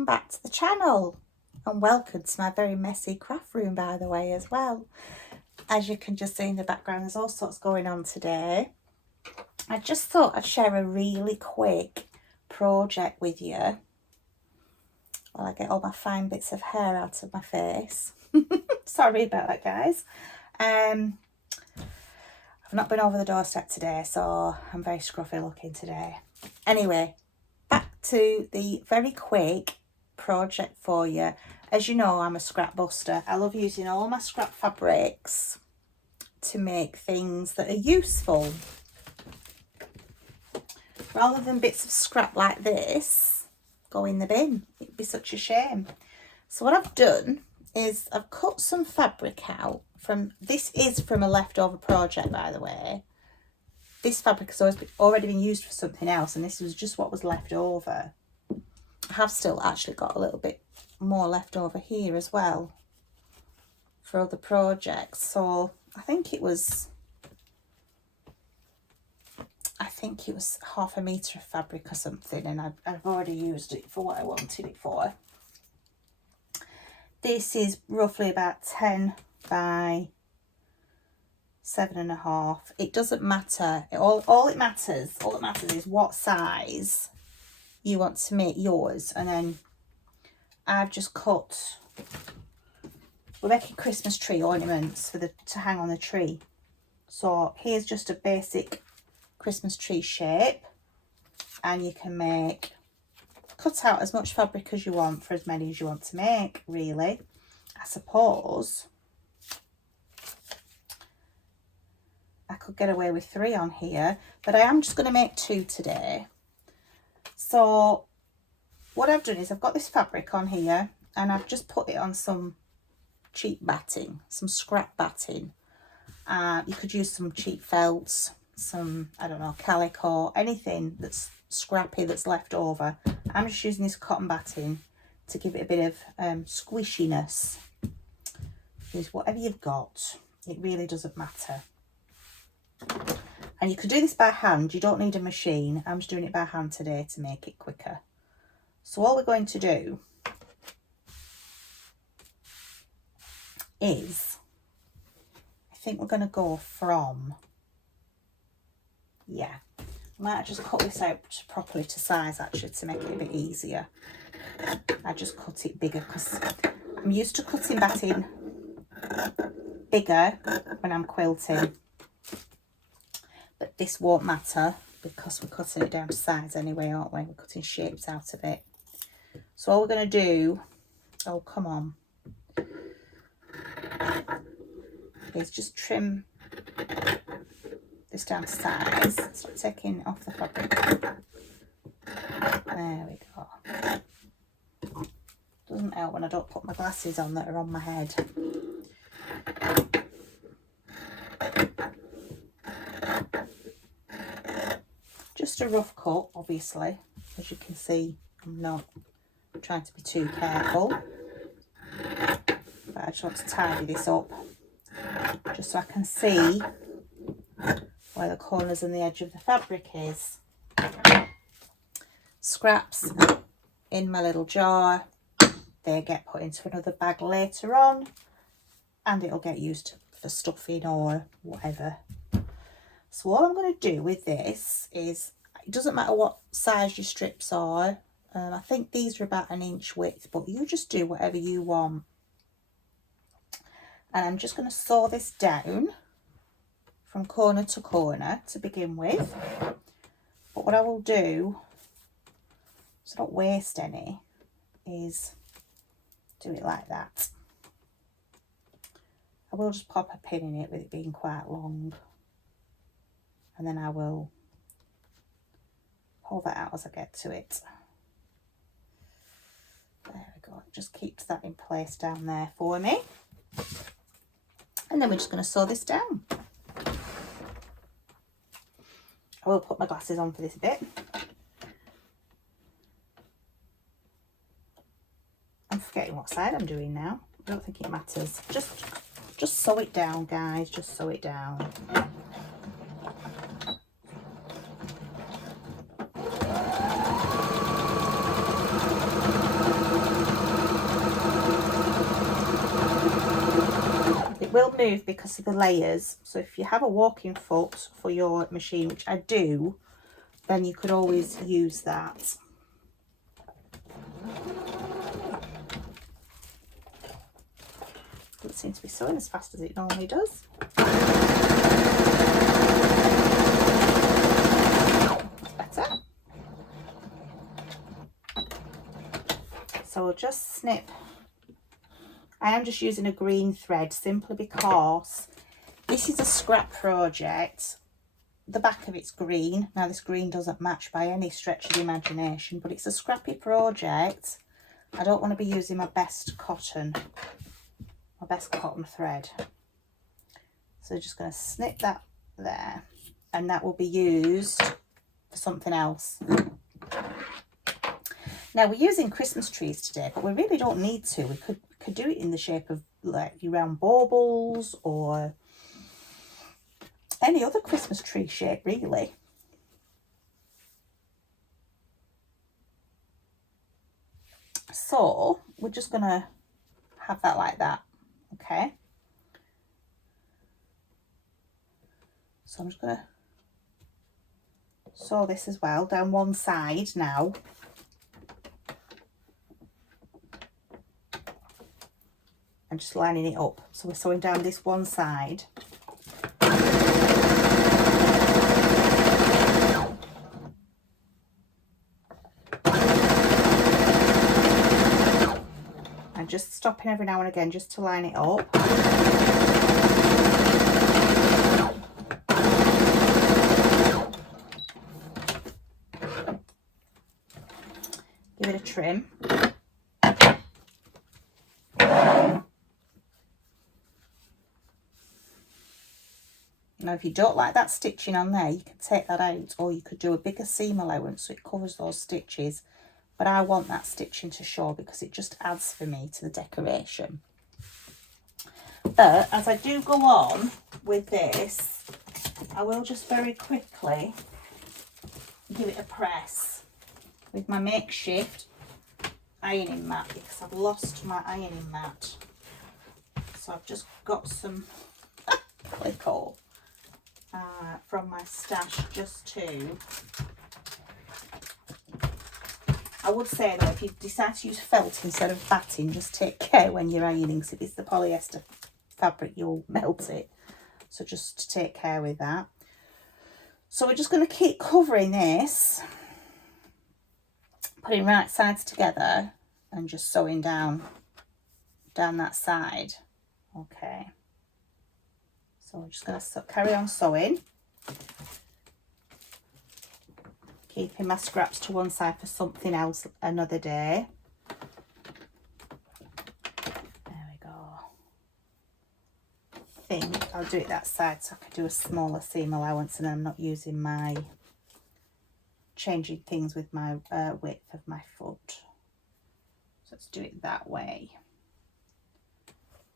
welcome back to the channel, and welcome to my very messy craft room, by the way, as well. As you can just see in the background, there's all sorts going on today. I just thought I'd share a really quick project with you while I get all my fine bits of hair out of my face. Sorry about that, guys. I've not been over the doorstep today, so I'm very scruffy looking today. Anyway, back to the very quick project for you. As you know, I'm a scrap buster. I love using all my scrap fabrics to make things that are useful, rather than bits of scrap like this go in the bin. It'd be such a shame. So what I've done is I've cut some fabric out from, this is from a leftover project, by the way. This fabric has already been used for something else, and this was just what was left over. I have still actually got a little bit more left over here as well for other projects. So I think it was half a metre of fabric or something, and I've already used it for what I wanted it for. This is roughly about 10 by 7.5. It doesn't matter. All it matters is what size you want to make yours. And then I've just cut, we're making Christmas tree ornaments to hang on the tree. So here's just a basic Christmas tree shape, and you can cut out as much fabric as you want for as many as you want to make, really. I suppose I could get away with 3 on here, but I am just going to make 2 today. So what I've done is I've got this fabric on here, and I've just put it on some cheap batting, some scrap batting. You could use some cheap felts, some, I don't know, calico, anything that's scrappy that's left over. I'm just using this cotton batting to give it a bit of squishiness. Use whatever you've got. It really doesn't matter. And you could do this by hand. You don't need a machine. I'm just doing it by hand today to make it quicker. So all we're going to do is, I think we're going to go from, I might just cut this out properly to size, actually, to make it a bit easier. I just cut it bigger because I'm used to cutting batting bigger when I'm quilting. But this won't matter because we're cutting it down to size anyway, aren't we? We're cutting shapes out of it. So all we're going to do, oh, come on, is just trim this down to size. Start taking off the fabric. There we go. Doesn't help when I don't put my glasses on that are on my head. Just a rough cut, obviously. As you can see, I'm not trying to be too careful. But I just want to tidy this up, just so I can see where the corners and the edge of the fabric is. Scraps in my little jar. They get put into another bag later on, and it'll get used for stuffing or whatever. So all I'm going to do with this is, it doesn't matter what size your strips are. I think these are about 1 inch width, but you just do whatever you want. And I'm just going to sew this down from corner to corner to begin with. But what I will do, so I don't waste any, is do it like that. I will just pop a pin in it with it being quite long, and then I will pull that out as I get to it. There we go. It just keeps that in place down there for me. And then we're just going to sew this down. I will put my glasses on for this bit. I'm forgetting what side I'm doing now. I don't think it matters. Just sew it down, guys. Just sew it down. it will move because of the layers. So if you have a walking foot for your machine, which I do, then you could always use that. Doesn't seem to be sewing as fast as it normally does. That's better. So we'll just snip. I am just using a green thread simply because this is a scrap project. The back of it's green. Now this green doesn't match by any stretch of the imagination, but it's a scrappy project. I don't want to be using my best cotton thread. So just going to snip that there, and that will be used for something else. Now we're using Christmas trees today, but we really don't need to. We could do it in the shape of like round baubles or any other Christmas tree shape really. So we're just going to have that like that. Okay, so I'm just going to sew this as well down one side now. And just lining it up. So we're sewing down this one side. And just stopping every now and again just to line it up. Give it a trim. Now if you don't like that stitching on there, you can take that out, or you could do a bigger seam allowance so it covers those stitches. But I want that stitching to show because it just adds for me to the decoration. But as I do go on with this, I will just very quickly give it a press with my makeshift ironing mat because I've lost my ironing mat. So I've just got some Clicko from my stash just to... I would say though, if you decide to use felt instead of batting, just take care when you're ironing, because if it's the polyester fabric, you'll melt it. So just take care with that. So we're just going to keep covering this, putting right sides together and just sewing down that side. Okay. So we're just going to carry on sewing. Keeping my scraps to one side for something else another day. There we go. I think I'll do it that side so I can do a smaller seam allowance, and I'm not using my changing things with my width of my foot. So let's do it that way.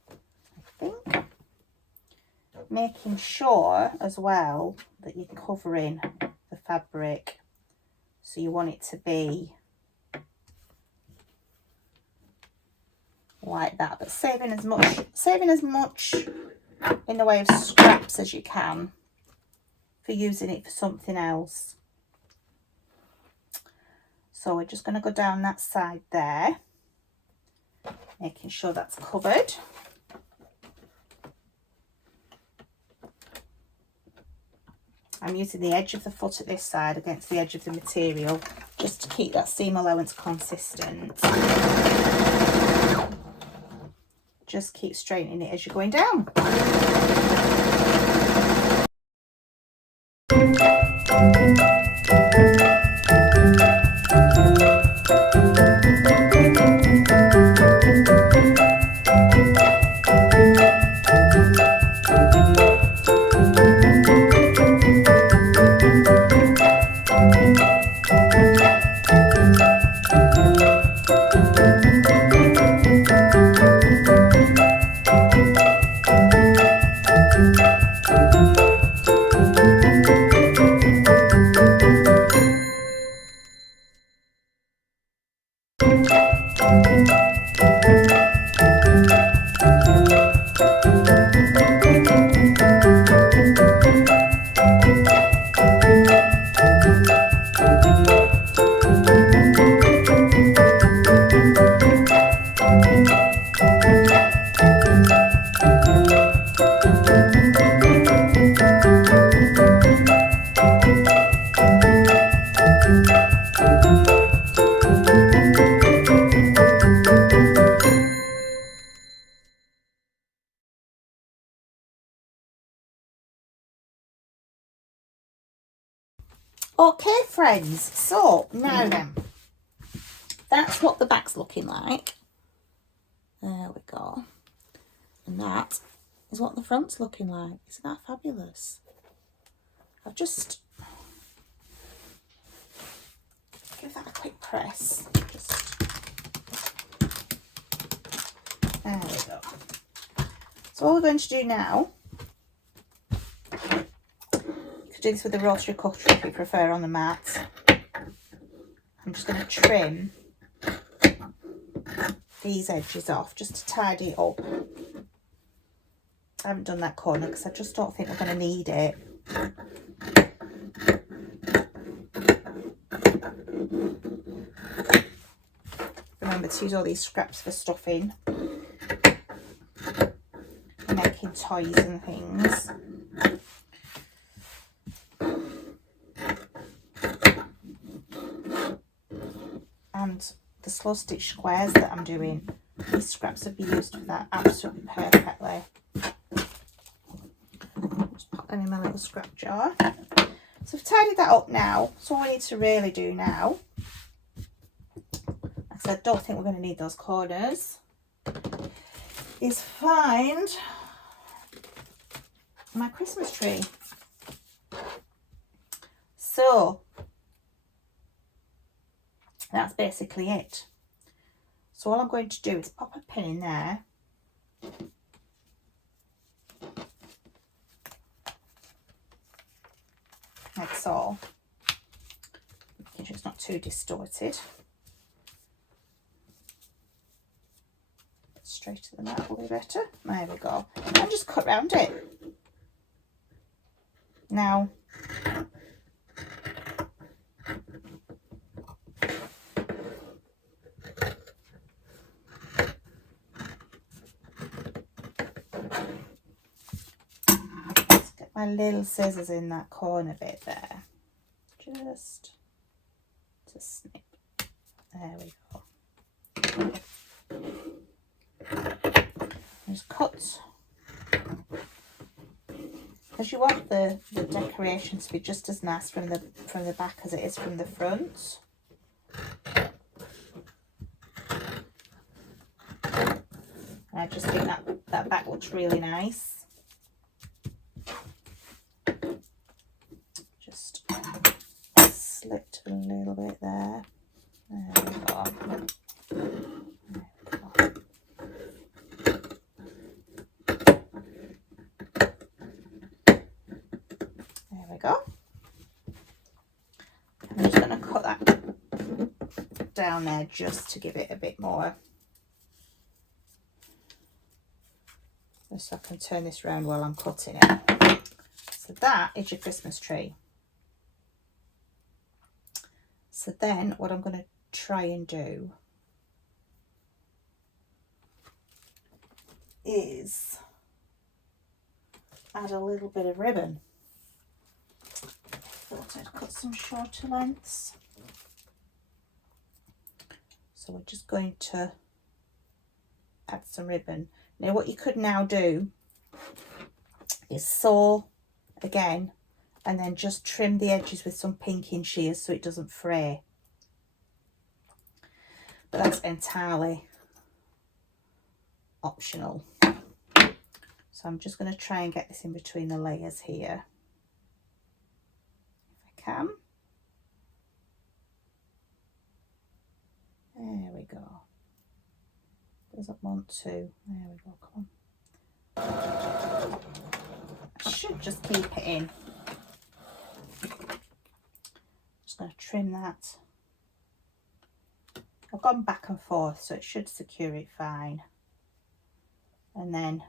I think. Making sure as well that you're covering the fabric. So you want it to be like that, but saving as much in the way of scraps as you can for using it for something else. So we're just going to go down that side there, making sure that's covered. I'm using the edge of the foot at this side against the edge of the material just to keep that seam allowance consistent. Just keep straightening it as you're going down. Okay, friends, so now then, that's what the back's looking like. There we go. And that is what the front's looking like. Isn't that fabulous? I've just give that a quick press. There we go. So all we're going to do now, you could do this with the rotary cutter if you prefer on the mat. I'm just going to trim these edges off just to tidy it up. I haven't done that corner because I just don't think we're going to need it. Remember to use all these scraps for stuffing, making toys and things. And the slow stitch squares that I'm doing, these scraps would be used for that absolutely perfectly. Just pop them in my little scrap jar. So I've tidied that up now. So all we need to really do now, because I don't think we're going to need those corners, is find my Christmas tree. So that's basically it. So all I'm going to do is pop a pin in there. Like so. Making sure it's not too distorted. Straight to the mat will be better. There we go. And just cut round it. Now, let's get my little scissors in that corner bit there. Just to snip. There we go. Just cut, because you want the decoration to be just as nice from the back as it is from the front. And I just think that back looks really nice. Just slit a little bit there. There we go. I'm just going to cut that down there just to give it a bit more, just so I can turn this around while I'm cutting it. So that is your Christmas tree. So then what I'm going to try and do is add a little bit of ribbon. Thought I'd cut some shorter lengths. So we're just going to add some ribbon. Now what you could now do is sew again and then just trim the edges with some pinking shears so it doesn't fray. But that's entirely optional. So I'm just going to try and get this in between the layers here. If I can. There we go. Doesn't want to. There we go, come on. I should just keep it in. Just going to trim that. I've gone back and forth, so it should secure it fine. And then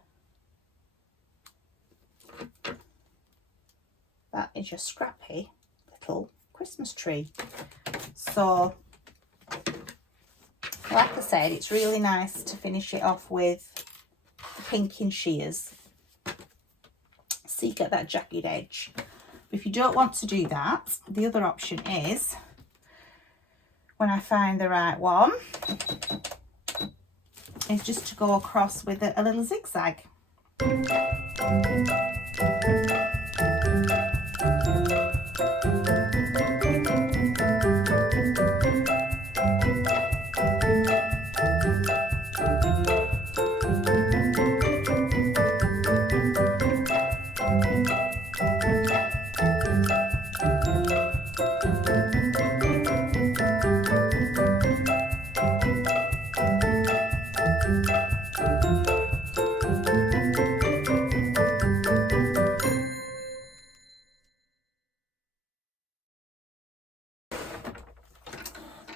that is your scrappy little Christmas tree. So, like I said, it's really nice to finish it off with the pinking shears, so you get that jagged edge. But if you don't want to do that, the other option is, when I find the right one, is just to go across with a little zigzag.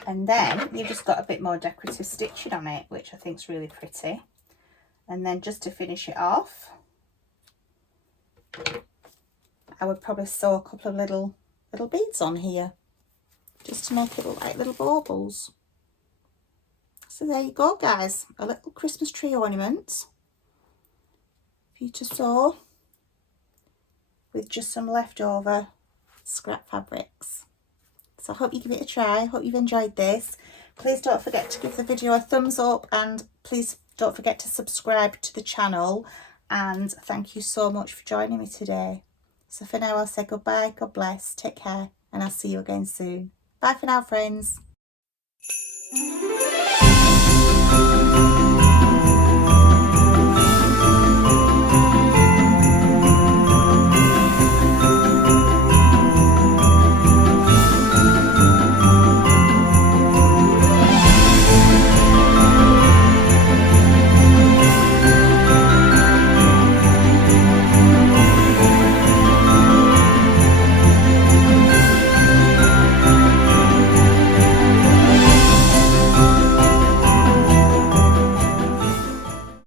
And then you've just got a bit more decorative stitching on it, which I think is really pretty. And then just to finish it off, I would probably sew a couple of little beads on here, just to make it look like little baubles. So there you go, guys, a little Christmas tree ornament for you to sew with just some leftover scrap fabrics. So I hope you give it a try. I hope you've enjoyed this. Please don't forget to give the video a thumbs up, and please don't forget to subscribe to the channel. And thank you so much for joining me today. So for now, I'll say goodbye, God bless, take care, and I'll see you again soon. Bye for now, friends.